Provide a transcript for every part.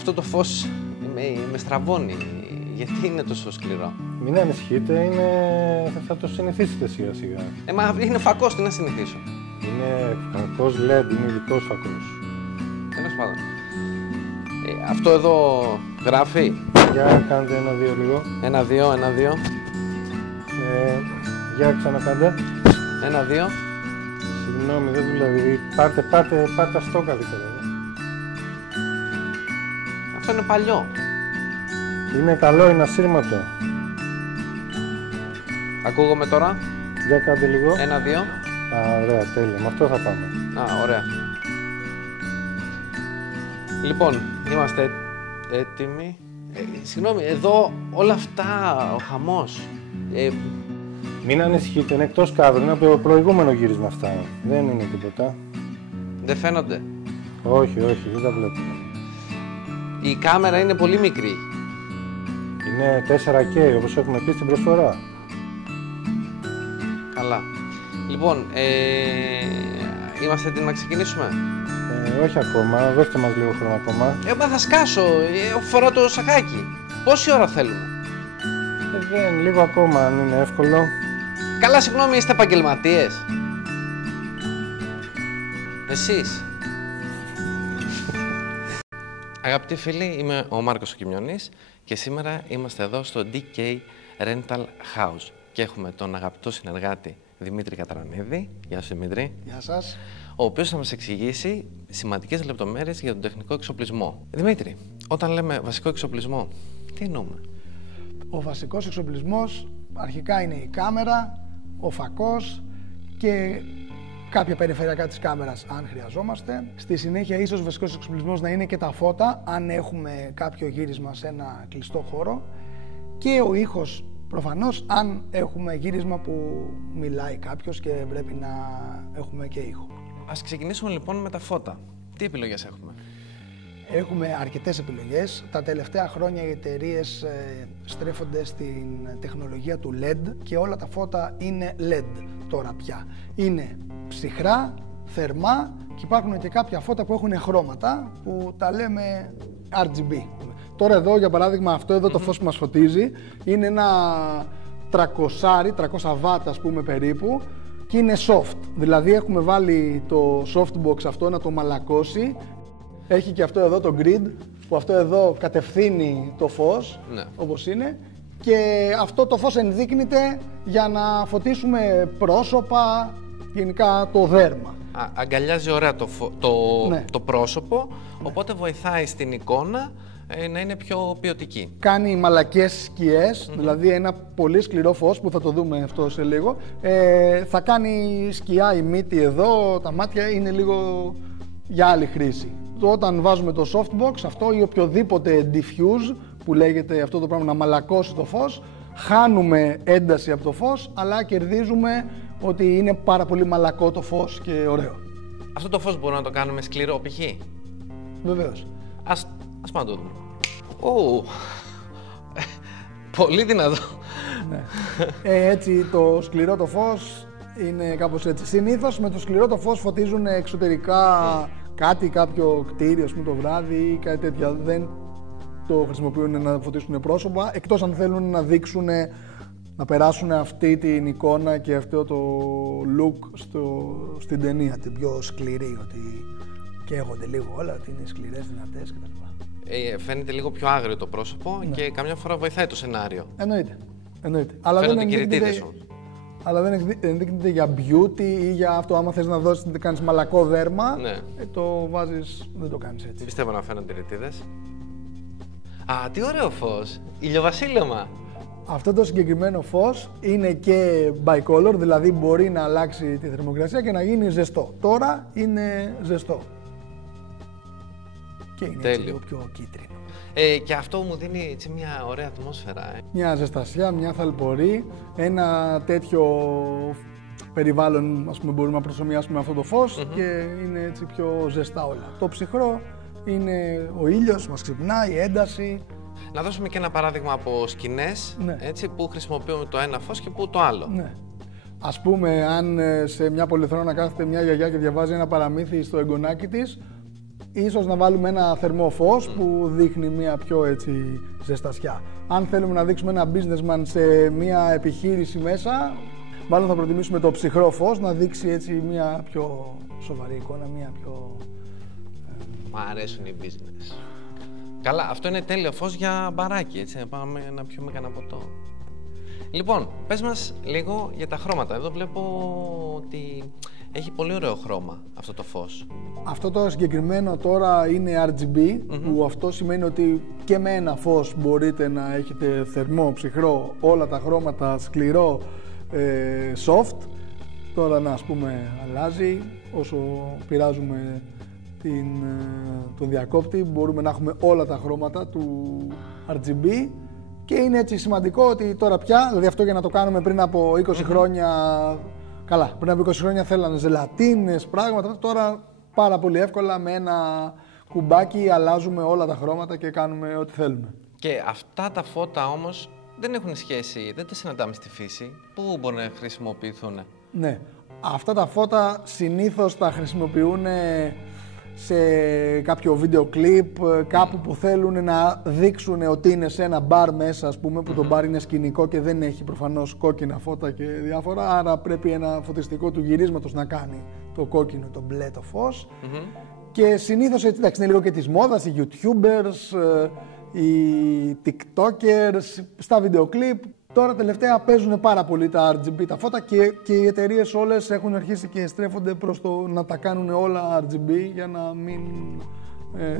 Αυτό το φως με στραβώνει. Γιατί είναι τόσο σκληρό? Μην ανησυχείτε, θα το συνηθίσετε σιγά σιγά. Μα είναι φακός, τι να συνηθίσω? Είναι φακός LED, είναι ειδικός φακός. Τέλος πάντων. Αυτό εδώ γράφει. Για κάντε 1-2 λίγο. 1-2, 1-2. Για ξανακάντε. 1-2. Συγγνώμη, δεν δουλεύει. Πάρτε αυτό καλύτερα. Αυτό είναι παλιό. Είναι καλό, είναι ασύρματο. Ακούγομαι τώρα. Για κάντε λίγο. 1-2. Ωραία, τέλεια. Με αυτό θα πάμε. Ωραία. Λοιπόν, είμαστε έτοιμοι. Συγγνώμη, εδώ όλα αυτά, ο χαμός. Μην ανησυχείτε, είναι εκτός κάδρου. Είναι από το προηγούμενο γύρισμα αυτά. Δεν είναι τίποτα. Δεν φαίνονται? Όχι, δεν τα βλέπουμε. Η κάμερα είναι πολύ μικρή. Είναι 4K, όπως έχουμε πει στην προσφορά. Καλά. Λοιπόν, είμαστε έτοιμοι να ξεκινήσουμε? Όχι ακόμα, δώστε μας λίγο χρόνο ακόμα. Μα θα σκάσω, φοράω το σακάκι. Πόση ώρα θέλουμε? Λίγο ακόμα, αν είναι εύκολο. Καλά, συγγνώμη, είστε επαγγελματίες? Εσείς? Αγαπητοί φίλοι, είμαι ο Μάρκος ο Κιμιώνης και σήμερα είμαστε εδώ στο DK Rental House και έχουμε τον αγαπητό συνεργάτη Δημήτρη Κατρανίδη. Γεια σου, Δημήτρη. Γεια σας. Ο οποίος θα μας εξηγήσει σημαντικές λεπτομέρειες για τον τεχνικό εξοπλισμό. Δημήτρη, όταν λέμε βασικό εξοπλισμό, τι εννοούμε? Ο βασικός εξοπλισμός αρχικά είναι η κάμερα, ο φακός και κάποια περιφερειακά της κάμερας αν χρειαζόμαστε. Στη συνέχεια ίσως βασικός εξοπλισμός να είναι και τα φώτα αν έχουμε κάποιο γύρισμα σε ένα κλειστό χώρο και ο ήχος προφανώς αν έχουμε γύρισμα που μιλάει κάποιος και πρέπει να έχουμε και ήχο. Ας ξεκινήσουμε λοιπόν με τα φώτα. Τι επιλογές έχουμε? Έχουμε αρκετές επιλογές. Τα τελευταία χρόνια οι εταιρείες στρέφονται στην τεχνολογία του LED και όλα τα φώτα είναι LED τώρα πια. Είναι ψυχρά, θερμά και υπάρχουν και κάποια φώτα που έχουν χρώματα που τα λέμε RGB. Τώρα εδώ για παράδειγμα αυτό εδώ το φως που μας φωτίζει είναι ένα 300 watt ας πούμε περίπου και είναι soft. Δηλαδή έχουμε βάλει το softbox αυτό να το μαλακώσει. Έχει και αυτό εδώ το grid που αυτό εδώ κατευθύνει το φως, ναι, όπως είναι και αυτό το φως ενδείκνυται για να φωτίσουμε πρόσωπα, γενικά το δέρμα. Αγκαλιάζει ωραία το πρόσωπο, οπότε βοηθάει στην εικόνα να είναι πιο ποιοτική. Κάνει μαλακές σκιές, δηλαδή ένα πολύ σκληρό φως που θα το δούμε αυτό σε λίγο. Θα κάνει σκιά η μύτη εδώ, τα μάτια είναι λίγο για άλλη χρήση. Όταν βάζουμε το softbox αυτό ή οποιοδήποτε diffuse που λέγεται αυτό το πράγμα να μαλακώσει το φως, χάνουμε ένταση από το φως αλλά κερδίζουμε ότι είναι πάρα πολύ μαλακό το φως και ωραίο. Αυτό το φως μπορούμε να το κάνουμε σκληρό π.χ.? Βεβαίως. Ας πάμε να το δούμε. Πολύ δυνατό. Ναι. Έτσι το σκληρό το φως είναι κάπως έτσι. Συνήθως με το σκληρό το φως φωτίζουν εξωτερικά κάποιο κτίριο ας πούμε, το βράδυ ή κάτι τέτοια. Δεν το χρησιμοποιούν να φωτίσουν πρόσωπα, εκτός αν θέλουν να δείξουν, να περάσουν αυτή την εικόνα και αυτό το look στην ταινία, την πιο σκληρή, ότι καίγονται λίγο όλα, ότι είναι σκληρές, δυνατές κτλ. Φαίνεται λίγο πιο άγριο το πρόσωπο, ναι, και καμιά φορά βοηθάει το σενάριο. Εννοείται. Αλλά δεν ενδείκνυται για beauty ή για αυτό. Άμα θες να δώσεις, να κάνεις μαλακό δέρμα, ναι, το βάζεις, δεν το κάνεις έτσι. Πιστεύω να φαίνονται ρητίδες. Τι ωραίο φως! Ηλιοβασίλεμα! Αυτό το συγκεκριμένο φως είναι και bicolor, δηλαδή μπορεί να αλλάξει τη θερμοκρασία και να γίνει ζεστό. Τώρα είναι ζεστό. Και είναι έτσι λίγο πιο κίτρινο. Και αυτό μου δίνει έτσι μια ωραία ατμόσφαιρα. Μια ζεστασιά, μια θαλπορή, ένα τέτοιο περιβάλλον ας πούμε, μπορούμε να προσομοιάσουμε αυτό το φως και είναι έτσι πιο ζεστά όλα. Το ψυχρό είναι ο ήλιος, μας ξυπνάει, η ένταση. Να δώσουμε και ένα παράδειγμα από σκηνές, ναι, έτσι, που χρησιμοποιούμε το ένα φως και που το άλλο. Ναι. Ας πούμε, αν σε μια πολυθρόνα κάθεται μια γιαγιά και διαβάζει ένα παραμύθι στο εγγονάκι της, Ίσως να βάλουμε ένα θερμό φως που δείχνει μια πιο έτσι ζεστασιά. Αν θέλουμε να δείξουμε ένα businessman σε μια επιχείρηση μέσα, μάλλον θα προτιμήσουμε το ψυχρό φως, να δείξει έτσι μια πιο σοβαρή εικόνα, μια πιο... Μ' αρέσουν οι business. Καλά, αυτό είναι τέλειο φως για μπαράκι, έτσι, να πάμε να πιούμε κανένα ποτό. Λοιπόν, πες μας λίγο για τα χρώματα. Εδώ βλέπω ότι έχει πολύ ωραίο χρώμα αυτό το φως. Αυτό το συγκεκριμένο τώρα είναι RGB, που αυτό σημαίνει ότι και με ένα φως μπορείτε να έχετε θερμό, ψυχρό, όλα τα χρώματα, σκληρό, soft. Τώρα να, ας πούμε, αλλάζει όσο πειράζουμε τον διακόπτη, μπορούμε να έχουμε όλα τα χρώματα του RGB. Και είναι έτσι σημαντικό ότι τώρα πια, δηλαδή αυτό για να το κάνουμε πριν από 20 χρόνια, καλά, πριν από 20 χρόνια θέλανε ζελατίνες, πράγματα, τώρα πάρα πολύ εύκολα με ένα κουμπάκι αλλάζουμε όλα τα χρώματα και κάνουμε ό,τι θέλουμε. Και αυτά τα φώτα όμως δεν έχουν σχέση, δεν τα συναντάμε στη φύση. Πού μπορεί να χρησιμοποιηθούν? Ναι, αυτά τα φώτα συνήθως τα χρησιμοποιούν σε κάποιο βίντεο κλιπ, κάπου που θέλουν να δείξουν ότι είναι σε ένα μπαρ μέσα, ας πούμε, που το μπαρ είναι σκηνικό και δεν έχει προφανώς κόκκινα φώτα και διάφορα, άρα πρέπει ένα φωτιστικό του γυρίσματος να κάνει το κόκκινο, το μπλε, το φως. Και συνήθως, έτσι, εντάξει, είναι λίγο και της μόδας, οι YouTubers, οι TikTokers, στα βίντεο κλιπ. Τώρα τελευταία παίζουν πάρα πολύ τα RGB τα φώτα και οι εταιρείες όλες έχουν αρχίσει και στρέφονται προς το να τα κάνουν όλα RGB για να μην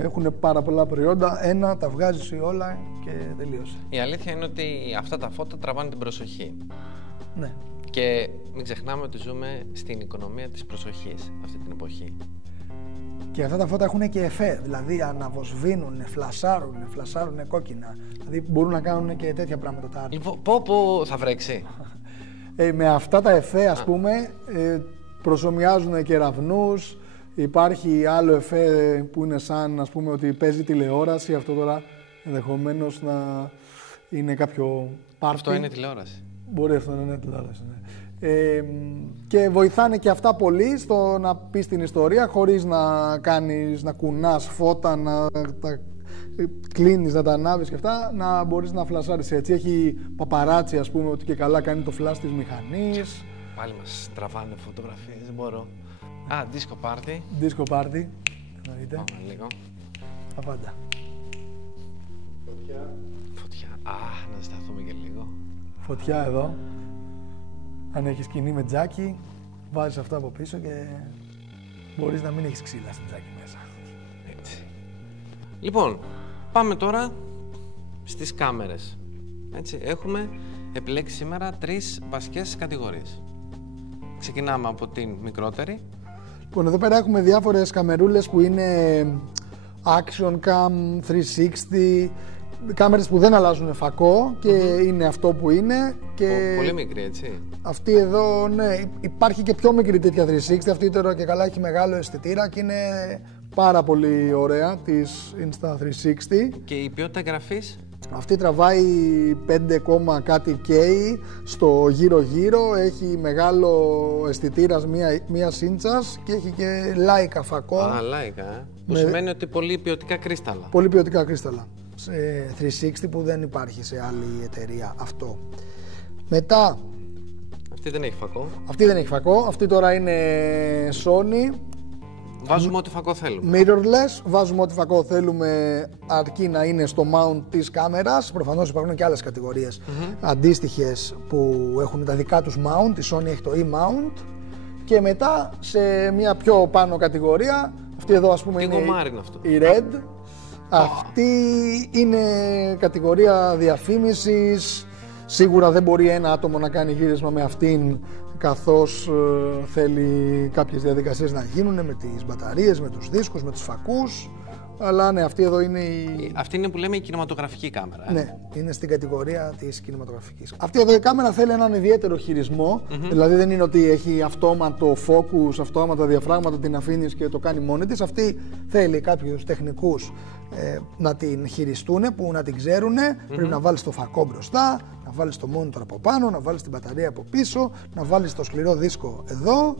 έχουν πάρα πολλά προϊόντα. Ένα, τα βγάζεις όλα και τελείωσε. Η αλήθεια είναι ότι αυτά τα φώτα τραβάνε την προσοχή. Ναι. Και μην ξεχνάμε ότι ζούμε στην οικονομία της προσοχής αυτή την εποχή. Και αυτά τα φώτα έχουν και εφέ, δηλαδή αναβοσβήνουν, φλασάρουν κόκκινα. Δηλαδή μπορούν να κάνουν και τέτοια πράγματα τα RGB. Λοιπόν, θα βρέξει. Με αυτά τα εφέ, ας πούμε, προσομοιάζουν κεραυνούς. Υπάρχει άλλο εφέ που είναι σαν, ας πούμε, ότι παίζει τηλεόραση. Αυτό τώρα ενδεχομένως να είναι κάποιο πάρτι. Αυτό είναι τηλεόραση. Μπορεί αυτό να είναι τηλεόραση, ναι. Και βοηθάνε και αυτά πολύ στο να πεις την ιστορία χωρίς να κουνάς φώτα, να τα κλείνεις, να τα ανάβεις και αυτά, να μπορείς να φλασάρεις έτσι. Έχει παπαράτσι, ας πούμε, ότι και καλά κάνει το φλας της μηχανής. Πάλι μας τραβάνε φωτογραφίες, δεν μπορώ. Α, disco party. Disco party, εννοείται. Πάμε λίγο. Τα πάντα. Φωτιά. Α, να ζεσταθούμε και λίγο. Φωτιά εδώ. Αν έχεις σκηνή με τζάκι, βάζεις αυτά από πίσω και μπορείς να μην έχεις ξύλα στην τζάκι μέσα. Έτσι. Λοιπόν, πάμε τώρα στις κάμερες. Έτσι, έχουμε επιλέξει σήμερα 3 βασικές κατηγορίες. Ξεκινάμε από την μικρότερη. Λοιπόν, εδώ πέρα έχουμε διάφορες καμερούλες που είναι Action Cam, 360, κάμερες που δεν αλλάζουν φακό και είναι αυτό που είναι. Και πολύ μικρή, έτσι. Αυτή εδώ, ναι, υπάρχει και πιο μικρή τέτοια 360, αυτή τώρα και καλά έχει μεγάλο αισθητήρα και είναι πάρα πολύ ωραία της Insta360. Και η ποιότητα γραφής? Αυτή τραβάει 5, κάτι K στο γύρω-γύρω, έχει μεγάλο αισθητήρας μία ίντσας και έχει και Leica φακό. Α, Leica, που σημαίνει ότι πολύ ποιοτικά κρίσταλα. Πολύ ποιοτικά κρίσταλα. Σε 360 που δεν υπάρχει σε άλλη εταιρεία αυτό. Μετά... Αυτή δεν έχει φακό. Αυτή δεν έχει φακό, αυτή τώρα είναι Sony. Βάζουμε ό,τι φακό θέλουμε. Mirrorless, βάζουμε ό,τι φακό θέλουμε αρκεί να είναι στο mount της κάμερας. Προφανώς υπάρχουν και άλλες κατηγορίες αντίστοιχες που έχουν τα δικά τους mount. Η Sony έχει το E-mount. Και μετά σε μια πιο πάνω κατηγορία, αυτή εδώ ας πούμε είναι η Red. Αυτή είναι κατηγορία διαφήμισης. Σίγουρα δεν μπορεί ένα άτομο να κάνει γύρισμα με αυτήν, καθώς θέλει κάποιες διαδικασίες να γίνουν με τις μπαταρίες, με τους δίσκους, με τους φακούς. Αλλά ναι, αυτή εδώ είναι η... Αυτή είναι που λέμε η κινηματογραφική κάμερα. Ναι, είναι στην κατηγορία της κινηματογραφικής. Αυτή εδώ η κάμερα θέλει έναν ιδιαίτερο χειρισμό. Δηλαδή δεν είναι ότι έχει αυτόματο focus, αυτόματα διαφράγματα, την αφήνεις και το κάνει μόνη της. Αυτή θέλει κάποιους τεχνικούς να την χειριστούν, που να την ξέρουν. Πρέπει να βάλεις το φακό μπροστά, να βάλεις το monitor από πάνω, να βάλεις την μπαταρία από πίσω, να βάλεις το σκληρό δίσκο εδώ.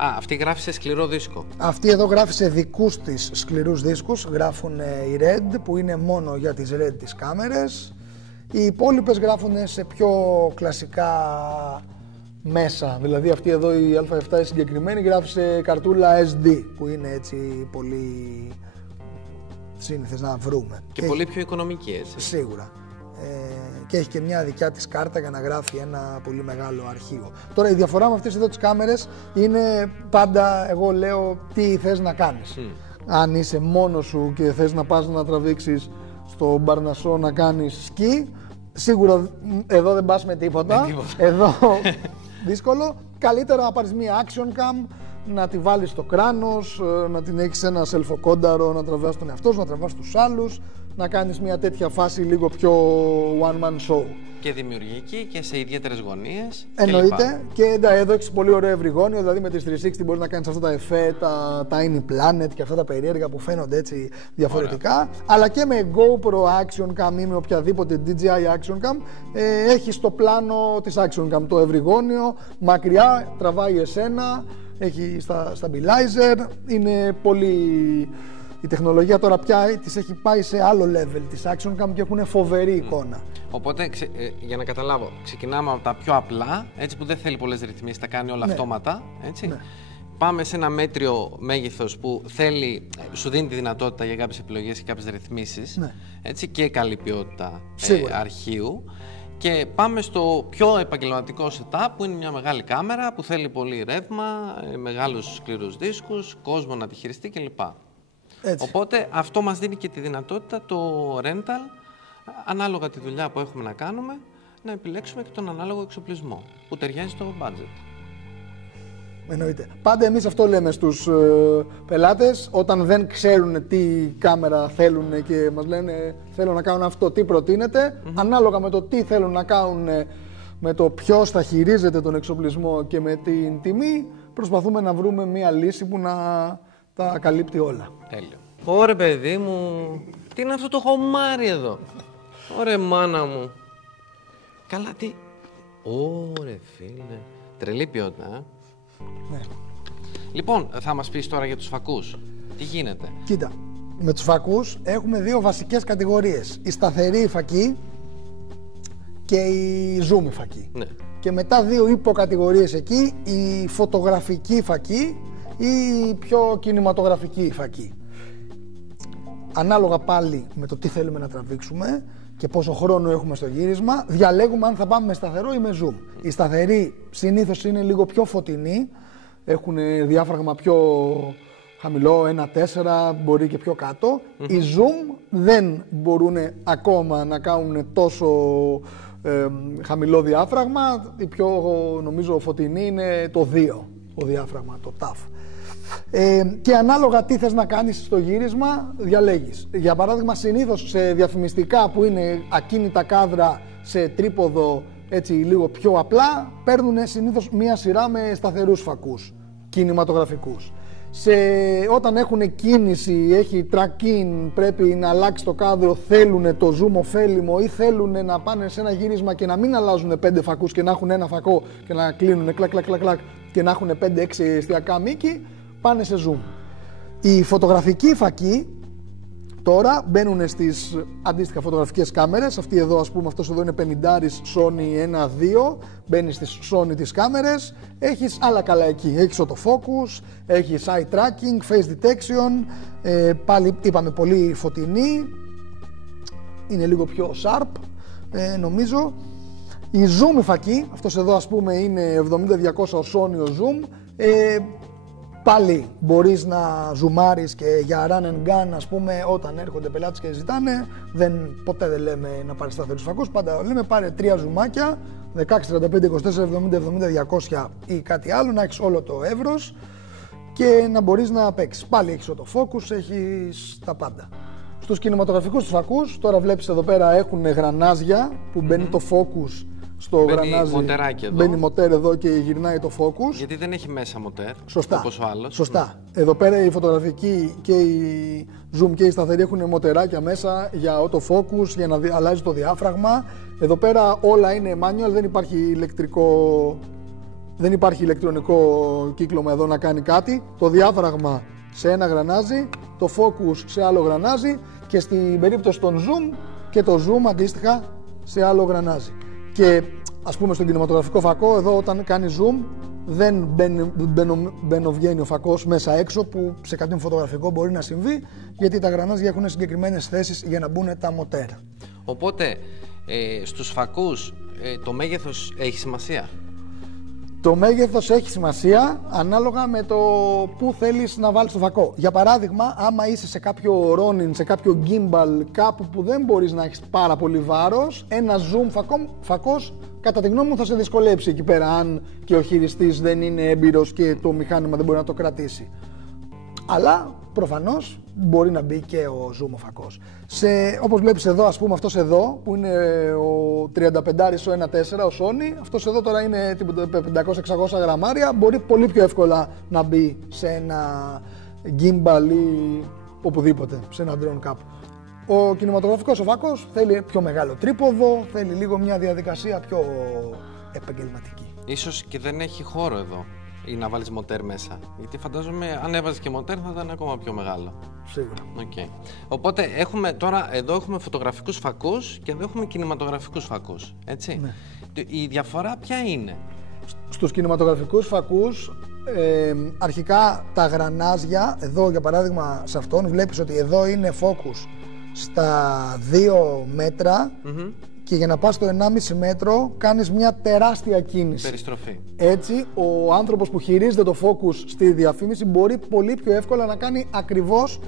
Αυτή γράφει σε σκληρό δίσκο. Αυτή εδώ γράφει σε δικούς της σκληρούς δίσκους. Γράφουν οι Red, που είναι μόνο για τις Red τις κάμερες. Οι υπόλοιπες γράφουν σε πιο κλασικά μέσα. Δηλαδή αυτή εδώ η Α7 συγκεκριμένη γράφει σε καρτούλα SD, που είναι έτσι πολύ σύνηθες να βρούμε. Και πολύ πιο οικονομική, έτσι. Σίγουρα. Και έχει και μια δικιά της κάρτα για να γράφει ένα πολύ μεγάλο αρχείο. Τώρα η διαφορά με αυτές εδώ τις κάμερες είναι πάντα, εγώ λέω, τι θες να κάνεις. Αν είσαι μόνος σου και θες να πας να τραβήξεις στο Μπαρνασό να κάνεις σκι, σίγουρα εδώ δεν πας με τίποτα. Εδώ δύσκολο. Καλύτερα να πάρεις μια action cam, να τη βάλεις στο κράνος, να την έχεις ένα σελφοκόνταρο, να τραβάς τον εαυτό σου, να τραβάς τους άλλους, να κάνεις μια τέτοια φάση λίγο πιο one man show. Και δημιουργική και σε ιδιαίτερες γωνίες. Εννοείται. Και εδώ έχεις πολύ ωραίο ευρυγόνιο, δηλαδή με τις 360 μπορείς να κάνεις αυτά τα εφέ, τα Tiny Planet και αυτά τα περίεργα που φαίνονται έτσι διαφορετικά. Ωραία. Αλλά και με GoPro Action Cam ή με οποιαδήποτε DJI Action Cam έχεις το πλάνο της Action Cam, το ευρυγόνιο, μακριά, τραβάει εσένα, έχει stabilizer, είναι πολύ... Η τεχνολογία τώρα πια της έχει πάει σε άλλο level της Action Cam και έχουν φοβερή εικόνα. Οπότε, για να καταλάβω, ξεκινάμε από τα πιο απλά, έτσι που δεν θέλει πολλές ρυθμίσεις, τα κάνει όλα αυτόματα, έτσι. Ναι. Πάμε σε ένα μέτριο μέγεθος που θέλει, σου δίνει τη δυνατότητα για κάποιες επιλογές και κάποιες ρυθμίσεις, έτσι, και καλή ποιότητα αρχείου. Και πάμε στο πιο επαγγελματικό setup που είναι μια μεγάλη κάμερα που θέλει πολύ ρεύμα, μεγάλους σκληρούς δίσκους, κόσμο να τη χειριστεί κλπ. Έτσι. Οπότε αυτό μας δίνει και τη δυνατότητα το rental, ανάλογα τη δουλειά που έχουμε να κάνουμε, να επιλέξουμε και τον ανάλογο εξοπλισμό που ταιριάζει στο budget. Εννοείται. Πάντα εμείς αυτό λέμε στους πελάτες όταν δεν ξέρουν τι κάμερα θέλουν και μας λένε θέλω να κάνουν αυτό, τι προτείνετε. Ανάλογα με το τι θέλουν να κάνουν, με το ποιος θα χειρίζεται τον εξοπλισμό και με την τιμή, προσπαθούμε να βρούμε μια λύση που να τα καλύπτει όλα. Τέλειο. Ωρε παιδί μου, τι είναι αυτό το χωμάρι εδώ. Ωρε μάνα μου. Καλά τι. Ωρε φίλε. Τρελή ποιότητα, Ναι. Λοιπόν, θα μας πεις τώρα για τους φακούς. Τι γίνεται. Κοίτα, με τους φακούς έχουμε δύο βασικές κατηγορίες. Η σταθερή φακή και η zoom φακή. Ναι. Και μετά δύο υποκατηγορίες εκεί, η φωτογραφική φακή ή η πιο κινηματογραφική φακή. Ανάλογα πάλι με το τι θέλουμε να τραβήξουμε και πόσο χρόνο έχουμε στο γύρισμα, διαλέγουμε αν θα πάμε με σταθερό ή με zoom. Οι σταθεροί συνήθως είναι λίγο πιο φωτεινοί, έχουν διάφραγμα πιο χαμηλό, 1.4, μπορεί και πιο κάτω. Οι zoom δεν μπορούν ακόμα να κάνουν τόσο χαμηλό διάφραγμα, η πιο νομίζω φωτεινή είναι το 2, το διάφραγμα, το TAF. Και ανάλογα τι θες να κάνεις στο γύρισμα, διαλέγεις. Για παράδειγμα, συνήθως σε διαφημιστικά που είναι ακίνητα κάδρα σε τρίποδο, έτσι λίγο πιο απλά, παίρνουν συνήθως μία σειρά με σταθερούς φακούς, κινηματογραφικούς. Όταν έχουν κίνηση, έχει track-in, πρέπει να αλλάξει το κάδρο, θέλουν το zoom ωφέλιμο ή θέλουν να πάνε σε ένα γύρισμα και να μην αλλάζουν 5 φακούς και να έχουν ένα φακό και να κλείνουν κλακ και να έχουν 5-6 εστιακά μήκη, πάνε σε zoom. Οι φωτογραφικοί φακοί τώρα μπαίνουν στις αντίστοιχα φωτογραφικές κάμερες. Αυτή εδώ, ας πούμε, αυτός εδώ είναι 50 Sony 1.2, μπαίνει στις Sony τις κάμερες. Έχεις άλλα καλά εκεί, έχεις autofocus, έχεις eye tracking, face detection, πάλι είπαμε πολύ φωτεινή, είναι λίγο πιο sharp νομίζω. Η zoom φακή, αυτός εδώ ας πούμε είναι 70-200 Sony ο zoom, πάλι μπορείς να ζουμάρεις και για run and gun, ας πούμε, όταν έρχονται πελάτες και ζητάνε, ποτέ δεν λέμε να πάρεις σταθερούς φακούς, πάντα λέμε πάρε 3 ζουμάκια, 16, 35, 24, 70, 70, 200 ή κάτι άλλο, να έχεις όλο το εύρος και να μπορείς να παίξεις. Πάλι έχεις autofocus, έχεις τα πάντα. Στους κινηματογραφικούς τους φακούς, τώρα βλέπεις εδώ πέρα έχουν γρανάζια που μπαίνει το focus στο γρανάζι, μπαίνει μοτέρ εδώ και γυρνάει το focus. Γιατί δεν έχει μέσα μοτέρ, σωστά, όπως ο άλλος. Σωστά. Εδώ πέρα η φωτογραφική και η zoom και η σταθερή έχουν μοτεράκια μέσα για autofocus, για να αλλάζει το διάφραγμα. Εδώ πέρα όλα είναι manual, δεν υπάρχει ηλεκτρικό Δεν υπάρχει ηλεκτρονικό κύκλωμα εδώ να κάνει κάτι. Το διάφραγμα σε ένα γρανάζι, το focus σε άλλο γρανάζι και στην περίπτωση των zoom και το zoom αντίστοιχα σε άλλο γρανάζι. Και ας πούμε στον κινηματογραφικό φακό εδώ όταν κάνει zoom δεν μπαινοβγαίνει ο φακός μέσα έξω, που σε κάποιον φωτογραφικό μπορεί να συμβεί, γιατί τα γρανάζια έχουν συγκεκριμένες θέσεις για να μπουν τα μοτέρ. Οπότε στους φακούς το μέγεθος έχει σημασία? Το μέγεθος έχει σημασία ανάλογα με το που θέλεις να βάλεις το φακό. Για παράδειγμα, άμα είσαι σε κάποιο Ronin, σε κάποιο gimbal, κάπου που δεν μπορείς να έχεις πάρα πολύ βάρος, ένα zoom φακός κατά τη γνώμη μου θα σε δυσκολέψει εκεί πέρα, αν και ο χειριστής δεν είναι έμπειρος και το μηχάνημα δεν μπορεί να το κρατήσει. Αλλά προφανώς μπορεί να μπει και ο zoom ο φακός. Όπως βλέπεις εδώ, ας πούμε αυτός εδώ που είναι ο 35 ο 1.4 ο Sony, αυτός εδώ τώρα είναι 500-600 γραμμάρια, μπορεί πολύ πιο εύκολα να μπει σε ένα gimbal ή οπουδήποτε, σε ένα drone κάπου. Ο κινηματογραφικός ο φακός θέλει πιο μεγάλο τρίποδο, θέλει λίγο μια διαδικασία πιο επαγγελματική. Ίσως και δεν έχει χώρο εδώ ή να βάλεις μοτέρ μέσα. Γιατί φαντάζομαι αν έβαζες και μοτέρ θα ήταν ακόμα πιο μεγάλο. Σίγουρα. Okay. Οπότε εδώ έχουμε φωτογραφικούς φακούς και εδώ έχουμε κινηματογραφικούς φακούς. Έτσι. Ναι. Η διαφορά ποια είναι? Στους κινηματογραφικούς φακούς αρχικά τα γρανάζια, εδώ για παράδειγμα σε αυτόν βλέπεις ότι εδώ είναι focus στα 2 μέτρα και για να πας στο 1,5 μέτρο κάνεις μια τεράστια κίνηση. Περιστροφή. Έτσι ο άνθρωπος που χειρίζεται το focus στη διαφήμιση μπορεί πολύ πιο εύκολα να κάνει ακριβώς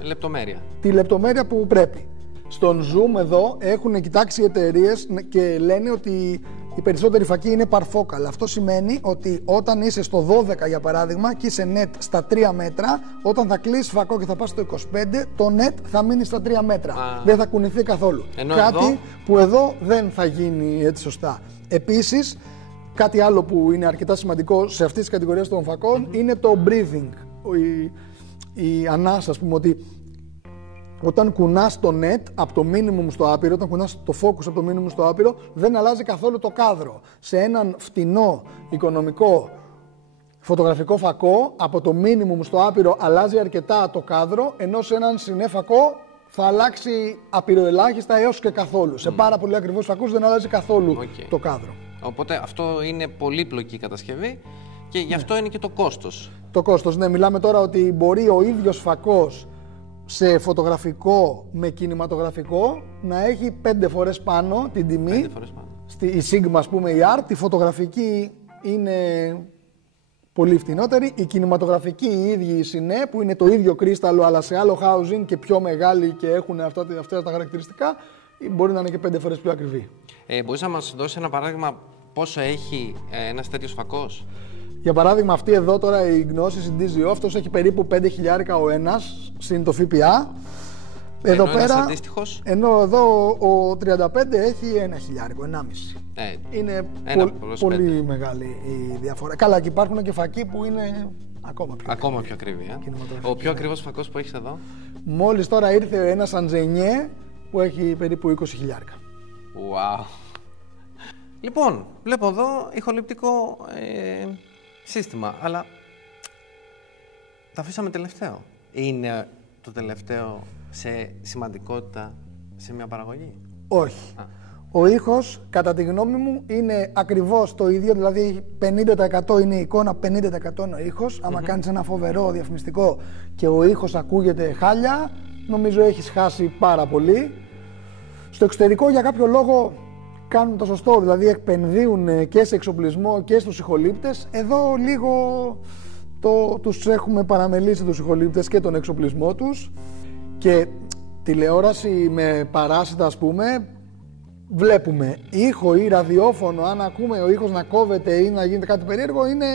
τη λεπτομέρεια που πρέπει. Στον zoom εδώ έχουν κοιτάξει οι εταιρείες και λένε ότι οι περισσότεροι φακοί είναι παρφόκαλ. Αυτό σημαίνει ότι όταν είσαι στο 12 για παράδειγμα και είσαι net στα 3 μέτρα, όταν θα κλείσεις φακό και θα πας στο 25, το net θα μείνει στα 3 μέτρα. Δεν θα κουνηθεί καθόλου. Κάτι που εδώ δεν θα γίνει έτσι σωστά. Επίσης, κάτι άλλο που είναι αρκετά σημαντικό σε αυτές τις κατηγορίες των φακών είναι το breathing. Η ανάσα, ας πούμε, ότι όταν κουνάς το net από το minimum στο άπειρο, όταν κουνάς το focus από το minimum στο άπειρο, δεν αλλάζει καθόλου το κάδρο. Σε έναν φτηνό, οικονομικό, φωτογραφικό φακό, από το minimum στο άπειρο αλλάζει αρκετά το κάδρο, ενώ σε έναν συνέ φακό θα αλλάξει απειροελάχιστα έως και καθόλου. Σε πάρα πολύ ακριβούς φακούς δεν αλλάζει καθόλου το κάδρο. Οπότε αυτό είναι πολύπλοκη κατασκευή και γι' αυτό είναι και το κόστος. Το κόστος, ναι. Μιλάμε τώρα ότι μπορεί ο ίδιος φακός σε φωτογραφικό με κινηματογραφικό να έχει 5 φορές πάνω την τιμή. 5 φορές πάνω. Η Sigma, ας πούμε, η Art, η φωτογραφική είναι πολύ φτηνότερη. Η κινηματογραφική η ίδια η Cine, που είναι το ίδιο κρίσταλο αλλά σε άλλο housing και πιο μεγάλη και έχουν αυτά τα χαρακτηριστικά, μπορεί να είναι και 5 φορές πιο ακριβή. Μπορείς να μας δώσει ένα παράδειγμα πόσο έχει ένας τέτοιος φακός? Για παράδειγμα, αυτή εδώ τώρα η Gnosis, η DZO, αυτός έχει περίπου 5.000 ο ένας, συν το ΦΠΑ. Εδώ πέρα, αντίστοιχος. ενώ εδώ ο 35 έχει 1.000, 1,5. Είναι πολύ μεγάλη η διαφορά. Καλά, και υπάρχουν και φακοί που είναι ακόμα πιο ακριβή. Ο πιο ακριβώς φακός που έχεις εδώ? Μόλις τώρα ήρθε ένας Anzenie που έχει περίπου 20.000. Wow. Λοιπόν, βλέπω εδώ ηχοληπτικό σύστημα, αλλά τα αφήσαμε τελευταίο. Είναι το τελευταίο σε σημαντικότητα σε μια παραγωγή? Όχι. Ο ήχος, κατά τη γνώμη μου, είναι ακριβώς το ίδιο, δηλαδή 50% είναι η εικόνα, 50% είναι ο ήχος. Άμα κάνεις ένα φοβερό διαφημιστικό και ο ήχος ακούγεται χάλια, νομίζω έχεις χάσει πάρα πολύ. Στο εξωτερικό, για κάποιο λόγο, κάνουν το σωστό, δηλαδή επενδύουν και σε εξοπλισμό και στους ηχολήπτες. Εδώ λίγο τους έχουμε παραμελήσει τους ηχολήπτες και τον εξοπλισμό τους. Και τηλεόραση με παράσιτα, ας πούμε, βλέπουμε ήχο ή ραδιόφωνο, αν ακούμε ο ήχος να κόβεται ή να γίνεται κάτι περίεργο, είναι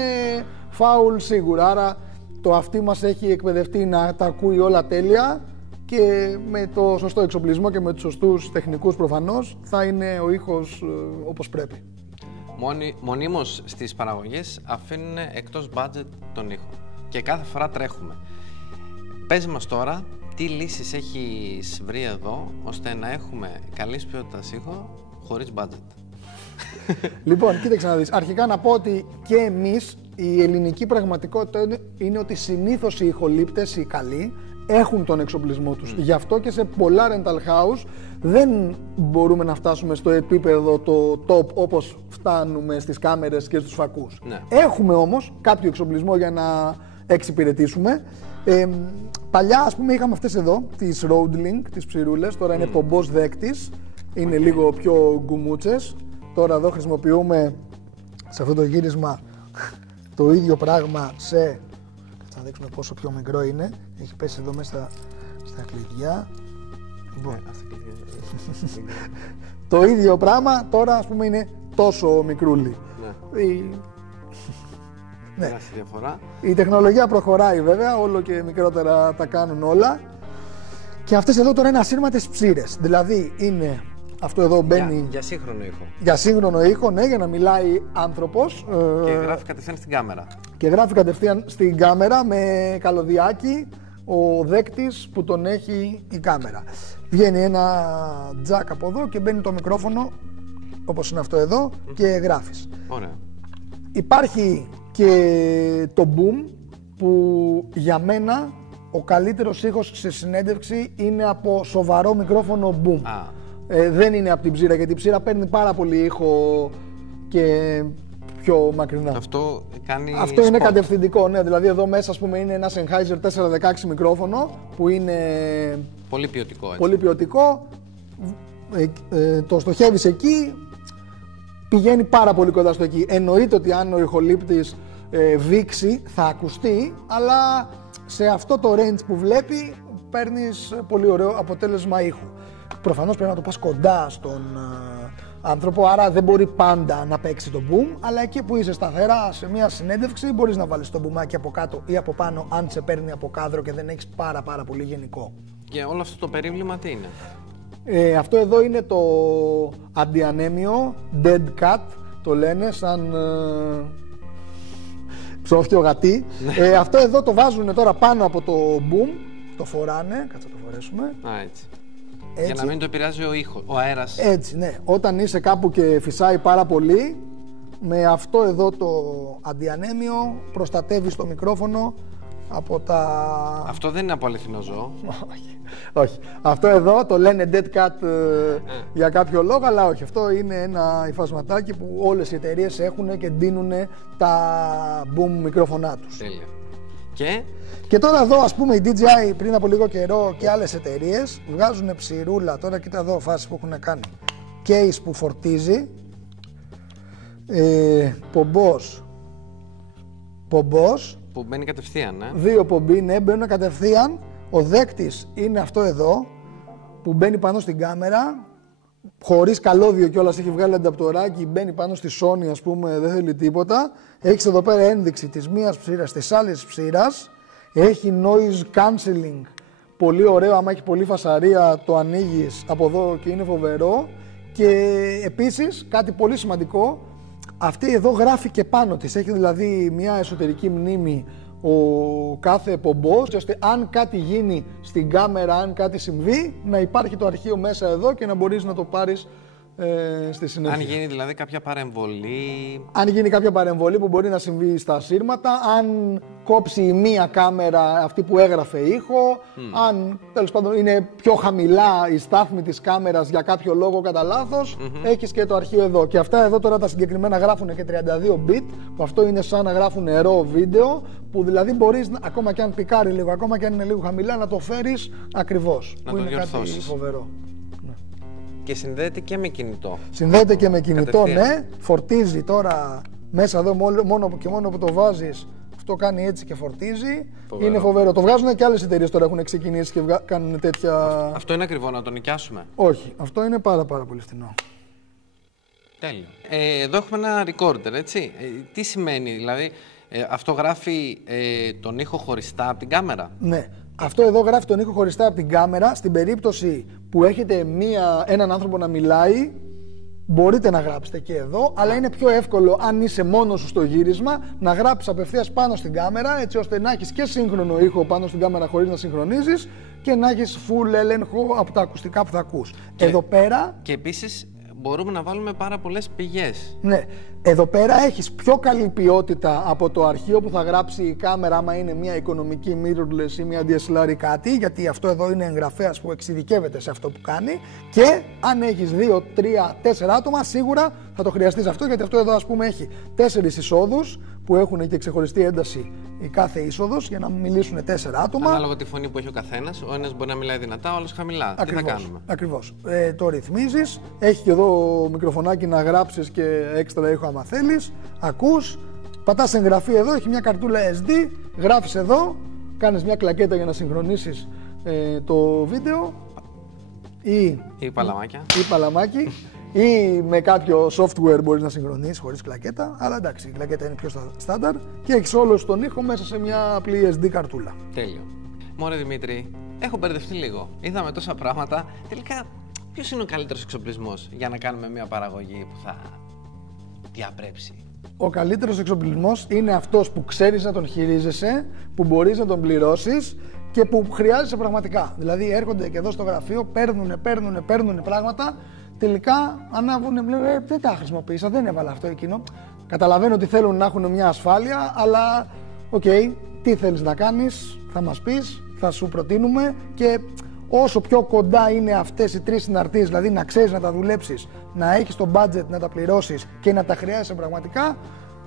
φάουλ σίγουρα. Άρα το αυτί μας έχει εκπαιδευτεί να τα ακούει όλα τέλεια και με το σωστό εξοπλισμό και με τους σωστούς τεχνικούς προφανώς θα είναι ο ήχος όπως πρέπει. Μονίμως στις παραγωγές αφήνουν εκτός budget τον ήχο και κάθε φορά τρέχουμε. Πες μας τώρα τι λύσεις έχεις βρει εδώ ώστε να έχουμε καλής ποιότητας ήχο χωρίς budget. Λοιπόν, κοίταξε να δεις. Αρχικά να πω ότι και εμείς η ελληνική πραγματικότητα είναι ότι συνήθως οι ηχολήπτες, οι καλοί, έχουν τον εξοπλισμό τους. Γι' αυτό και σε πολλά rental house δεν μπορούμε να φτάσουμε στο επίπεδο το top όπως φτάνουμε στις κάμερες και στους φακούς. Ναι. Έχουμε όμως κάποιο εξοπλισμό για να εξυπηρετήσουμε. Παλιά, ας πούμε, είχαμε αυτές εδώ, τις Roadlink, τις ψηρούλες, τώρα είναι πομπός δέκτης, είναι λίγο πιο γκουμούτσες. Τώρα εδώ χρησιμοποιούμε σε αυτό το γύρισμα το ίδιο πράγμα σε... Θα δείξουμε πόσο πιο μικρό είναι, έχει πέσει εδώ μέσα στα κλειδιά. Λοιπόν, το ίδιο πράγμα τώρα, ας πούμε, είναι τόσο μικρούλι. Ναι. Διαφορά. Η τεχνολογία προχωράει βέβαια, όλο και μικρότερα τα κάνουν όλα. Και αυτές εδώ τώρα είναι ασύρματες ψήρες. Δηλαδή είναι αυτό εδώ μπαίνει. Για σύγχρονο ήχο. Για σύγχρονο ήχο, ναι, για να μιλάει άνθρωπος. Και γράφει κατευθείαν στην κάμερα. Και γράφει κατευθείαν στην κάμερα με καλωδιάκι ο δέκτης που τον έχει η κάμερα. Βγαίνει ένα τζακ από εδώ και μπαίνει το μικρόφωνο, όπως είναι αυτό εδώ, και γράφεις. Ωραία. Υπάρχει και το boom που για μένα ο καλύτερος ήχος σε συνέντευξη είναι από σοβαρό μικρόφωνο boom. Δεν είναι από την ψήρα, γιατί η ψήρα παίρνει πάρα πολύ ήχο και πιο μακρινά. Αυτό κάνει αυτό είναι κατευθυντικό, ναι. Δηλαδή εδώ μέσα, ας πούμε, είναι ένα Sennheiser 416 μικρόφωνο που είναι πολύ ποιοτικό. Έτσι. Πολύ ποιοτικό. Το στοχεύεις εκεί, πηγαίνει πάρα πολύ κοντά στο εκεί. Εννοείται ότι αν ο ηχολήπτης βήξει θα ακουστεί, αλλά σε αυτό το range που βλέπει παίρνεις πολύ ωραίο αποτέλεσμα ήχου. Προφανώς πρέπει να το πας κοντά στον άνθρωπο, άρα δεν μπορεί πάντα να παίξει το boom, αλλά εκεί που είσαι σταθερά σε μια συνέντευξη μπορείς να βάλεις το μπουμάκι από κάτω ή από πάνω, αν σε παίρνει από κάδρο και δεν έχεις πάρα πολύ γενικό. Και όλο αυτό το περίβλημα τι είναι? Αυτό εδώ είναι το αντιανέμιο, dead cat το λένε, σαν ψόφιο γατί. Αυτό εδώ το βάζουν τώρα πάνω από το boom, το φοράνε, κάτσε να το φορέσουμε. Έτσι. Για να μην το επηρεάζει ο ήχος, ο αέρας. Έτσι, ναι. Όταν είσαι κάπου και φυσάει πάρα πολύ, με αυτό εδώ το αντιανέμιο προστατεύεις το μικρόφωνο από τα... Αυτό δεν είναι από αληθινό ζώο. Όχι. Αυτό εδώ το λένε dead cat για κάποιο λόγο, αλλά όχι. Αυτό είναι ένα υφασματάκι που όλες οι εταιρείες έχουν και ντύνουν τα boom μικρόφωνά τους. Τέλεια. Και τώρα εδώ, ας πούμε, η DJI πριν από λίγο καιρό και άλλες εταιρείες βγάζουν ψηρούλα. Τώρα κοίτα εδώ φάση που έχουν κάνει. Case που φορτίζει, πομπός. Που μπαίνει κατευθείαν, ναι. Δύο πομπή, ναι, μπαίνουν κατευθείαν. Ο δέκτης είναι αυτό εδώ, που μπαίνει πάνω στην κάμερα, χωρίς καλώδιο κιόλας, έχει βγάλει ανταπτοράκι, μπαίνει πάνω στη Sony, ας πούμε, δεν θέλει τίποτα. Έχεις εδώ πέρα ένδειξη της μίας ψήρας, της άλλης ψήρας. Έχει noise cancelling, πολύ ωραίο, άμα έχει πολύ φασαρία το ανοίγεις από εδώ και είναι φοβερό. Και επίσης, κάτι πολύ σημαντικό, αυτή εδώ γράφει και πάνω της, έχει δηλαδή μια εσωτερική μνήμη ο κάθε πομπός, ώστε αν κάτι γίνει στην κάμερα, αν κάτι συμβεί, να υπάρχει το αρχείο μέσα εδώ και να μπορείς να το πάρεις στη συνέχεια. Αν γίνει δηλαδή κάποια παρεμβολή. Αν γίνει κάποια παρεμβολή που μπορεί να συμβεί στα σύρματα, αν κόψει η μία κάμερα αυτή που έγραφε ήχο, αν τέλος πάντων είναι πιο χαμηλά η στάθμη της κάμερας για κάποιο λόγο κατά λάθος, έχεις και το αρχείο εδώ. Και αυτά εδώ τώρα τα συγκεκριμένα γράφουν και 32 bit, που αυτό είναι σαν να γράφουν νερό βίντεο, που δηλαδή μπορείς ακόμα και αν πικάρει λίγο, ακόμα και αν είναι λίγο χαμηλά, να το φέρεις ακριβώς. Να που το είναι διορθώσεις. Κάτι φοβερό. Και συνδέεται και με κινητό. Συνδέεται και με κινητό, κατευθείαν. ναι. Φορτίζει τώρα μέσα εδώ, μόνο που το βάζεις, αυτό κάνει έτσι και φορτίζει. Φοβερό. Είναι φοβερό. Το βγάζουν και άλλες εταιρείες τώρα, έχουν ξεκινήσει και κάνουν τέτοια. Αυτό είναι ακριβό, να το νοικιάσουμε? Όχι, αυτό είναι πάρα πολύ φθηνό. Τέλειο. Εδώ έχουμε ένα recorder, έτσι. Τι σημαίνει, δηλαδή, αυτό γράφει τον ήχο χωριστά από την κάμερα? Ναι. Αυτό εδώ γράφει τον ήχο χωριστά από την κάμερα. Στην περίπτωση που έχετε έναν άνθρωπο να μιλάει, μπορείτε να γράψετε και εδώ, αλλά είναι πιο εύκολο αν είσαι μόνος σου στο γύρισμα να γράψεις απευθείας πάνω στην κάμερα, έτσι ώστε να έχεις και σύγχρονο ήχο πάνω στην κάμερα χωρίς να συγχρονίζεις και να έχεις full έλεγχο από τα ακουστικά που θα ακούς. Εδώ πέρα. Και επίσης μπορούμε να βάλουμε πάρα πολλές πηγές. Ναι. Εδώ πέρα έχεις πιο καλή ποιότητα από το αρχείο που θα γράψει η κάμερα, άμα είναι μια οικονομική mirrorless ή μια DSLR ή κάτι, γιατί αυτό εδώ είναι εγγραφέας που εξειδικεύεται σε αυτό που κάνει. Και αν έχεις 2, 3, 4 άτομα, σίγουρα θα το χρειαστείς αυτό, γιατί αυτό εδώ ας πούμε έχει 4 εισόδους που έχουν και ξεχωριστή ένταση η κάθε είσοδος για να μιλήσουν 4 άτομα. Ανάλογα τη φωνή που έχει ο καθένας, ο ένας μπορεί να μιλάει δυνατά, ο άλλος χαμηλά. Ακριβώς, τι θα κάνουμε. Ακριβώς. Το ρυθμίζεις, έχει και εδώ μικροφωνάκι να γράψεις και έξτρα ήχο άμα θέλεις. Ακούς, πατάς εγγραφή εδώ, έχει μια καρτούλα SD, γράφεις εδώ, κάνεις μια κλακέτα για να συγχρονίσεις το βίντεο Ή παλαμάκια. ή παλαμάκι. Ή με κάποιο software μπορείς να συγχρονίσεις χωρίς κλακέτα, αλλά εντάξει, η κλακέτα είναι πιο στάνταρ και έχεις όλο τον ήχο μέσα σε μια απλή SD καρτούλα. Τέλειο. Μωρέ Δημήτρη, έχω μπερδευτεί λίγο. Είδαμε τόσα πράγματα. Τελικά, ποιος είναι ο καλύτερος εξοπλισμός για να κάνουμε μια παραγωγή που θα διαπρέψει? Ο καλύτερος εξοπλισμός είναι αυτός που ξέρεις να τον χειρίζεσαι, που μπορείς να τον πληρώσεις και που χρειάζεσαι πραγματικά. Δηλαδή έρχονται και εδώ στο γραφείο, παίρνουν πράγματα. Τελικά ανάβουνε, μου λένε δεν τα χρησιμοποίησα, δεν έβαλα αυτό εκείνο. Καταλαβαίνω ότι θέλουν να έχουν μια ασφάλεια, αλλά οκ, τι θέλεις να κάνεις, θα μας πεις, θα σου προτείνουμε και όσο πιο κοντά είναι αυτές οι 3 συναρτήσεις, δηλαδή να ξέρεις να τα δουλέψεις, να έχεις το budget να τα πληρώσεις και να τα χρειάζεσαι πραγματικά,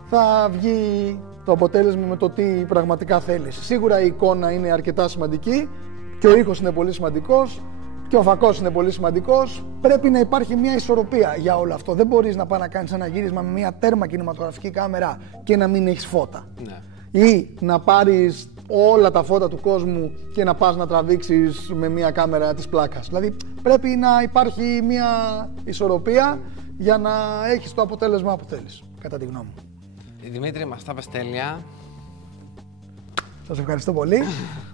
θα βγει το αποτέλεσμα με το τι πραγματικά θέλεις. Σίγουρα η εικόνα είναι αρκετά σημαντική και ο ήχος είναι πολύ σημαντικός. Και ο φακός είναι πολύ σημαντικός. Πρέπει να υπάρχει μια ισορροπία για όλο αυτό. Δεν μπορείς να πάει να κάνεις ένα γύρισμα με μια τέρμα κινηματογραφική κάμερα και να μην έχεις φώτα. Ναι. Ή να πάρεις όλα τα φώτα του κόσμου και να πας να τραβήξεις με μια κάμερα της πλάκας. Δηλαδή πρέπει να υπάρχει μια ισορροπία για να έχεις το αποτέλεσμα που θέλεις, κατά τη γνώμη μου. Δημήτρη, μας τα πες τέλεια. Σας ευχαριστώ πολύ.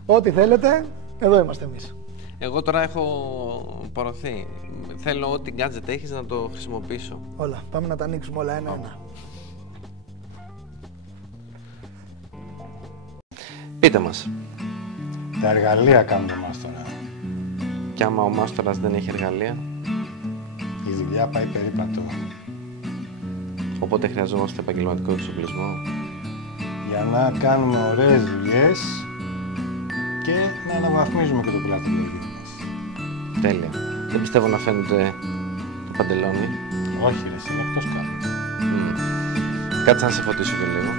Ό,τι θέλετε, εδώ είμαστε εμείς. Εγώ τώρα έχω πορωθεί. Θέλω ό,τι gadget έχεις να το χρησιμοποιήσω. Όλα. Πάμε να τα ανοίξουμε όλα ένα-ένα. Πείτε μας. Τα εργαλεία κάνουν το μάστορα. Κι άμα ο μάστορας δεν έχει εργαλεία, Η δουλειά πάει περίπατο. οπότε χρειαζόμαστε επαγγελματικό εξοπλισμό. Για να κάνουμε ωραίες δουλειές και να αναβαθμίζουμε και το πλατολόγιο μας. Τέλεια. Δεν πιστεύω να φαίνεται το παντελόνι. Όχι ρε, είναι εκτός κάτω. Κάτσε να σε φωτίσω και λίγο.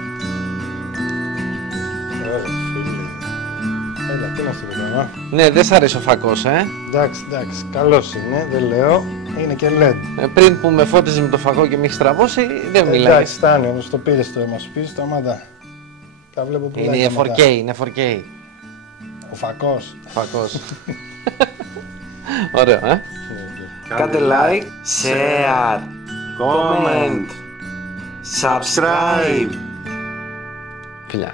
Ωραία φίλε. Έλα, τι να στο κάνω. Ναι, δεν σ' αρέσει ο φακός, Εντάξει, καλός είναι, δεν λέω. Είναι και LED. Πριν που με φώτιζε με το φακό και με έχει τραβώσει, δεν μιλάει. Εντάξει, φτάνει, όμως το πήρες το αίμα σου, πήρες το αμάτα. Τα βλέπω πουλάκια Είναι μετά. 4K, είναι 4K. Ο φακός. Φακός. Ωραίο, Κάντε like, share, comment, subscribe. Φιλιά.